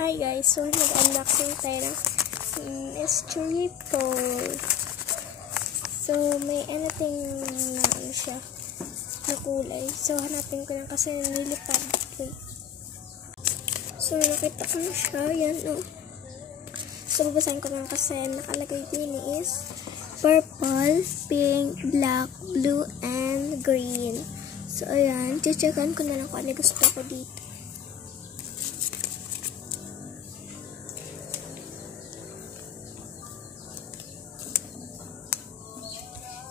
Hi guys, so nag-unboxing tayo ng mystery ball. So may anything na siya na kulay. So hanapin ko lang kasi nilipad. So nakita ko na siya, yan oh. So babasahin ko lang kasi nakalagay din is purple, pink, black, blue, and green. So ayan, checkan ko na lang kung ano gusto ko dito.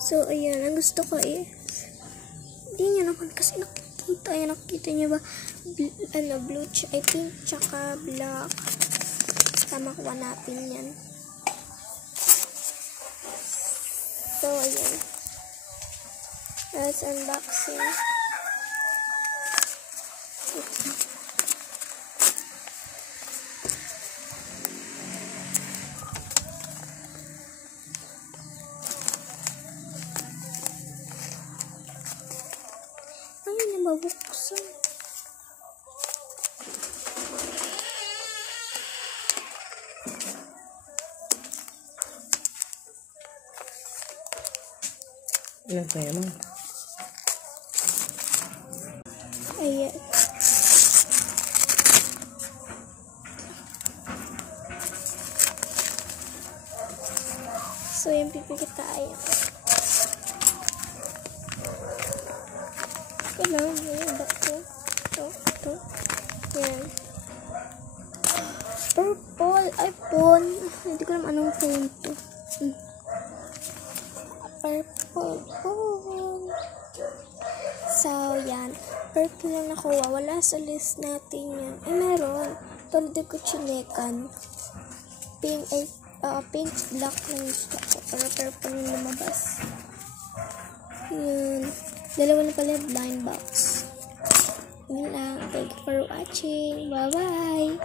So, ayan, ang gusto ko is, hindi nyo naman kasi nakikita. Ayan, nakikita nyo ba? Blue, pink, tsaka black. Tama ko hanapin yan. So, ayan. Let's unboxing. Mabuksan. Ilan kaya mo? Ayan. So, yung pipikit tayo. Kailangan mo yung bato. Ito. Yan. Purple iPhone. Hindi ko naman anong phone to. Purple phone. So, yan. Purple lang nakuha. Wala sa list natin yan. Meron. Tulad ko chinekan. Pink, black na gusto ko. Pero purple yung lumabas. Yan. Dalawa na pala yung blind box. Yun lang. Thank you for watching. Bye-bye!